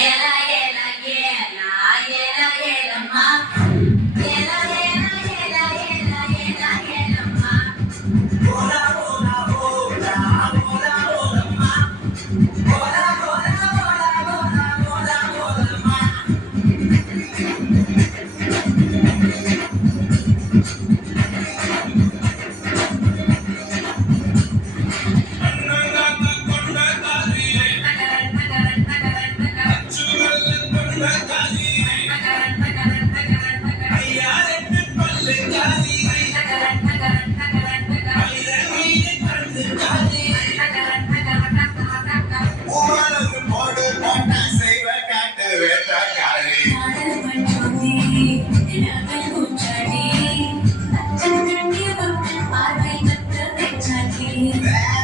ஏலா ஏலா ஏலா ஏலா ஏலம்மா ஏலா ஏலா ஏலா ஏலா ஏலா ஏலம்மா ஓலா ஓலா ஓலா ஓலா ஓலம்மா ஓலா ஓலா ஓலா ஓலா ஓலா ஓலம்மா பார்வை கற்று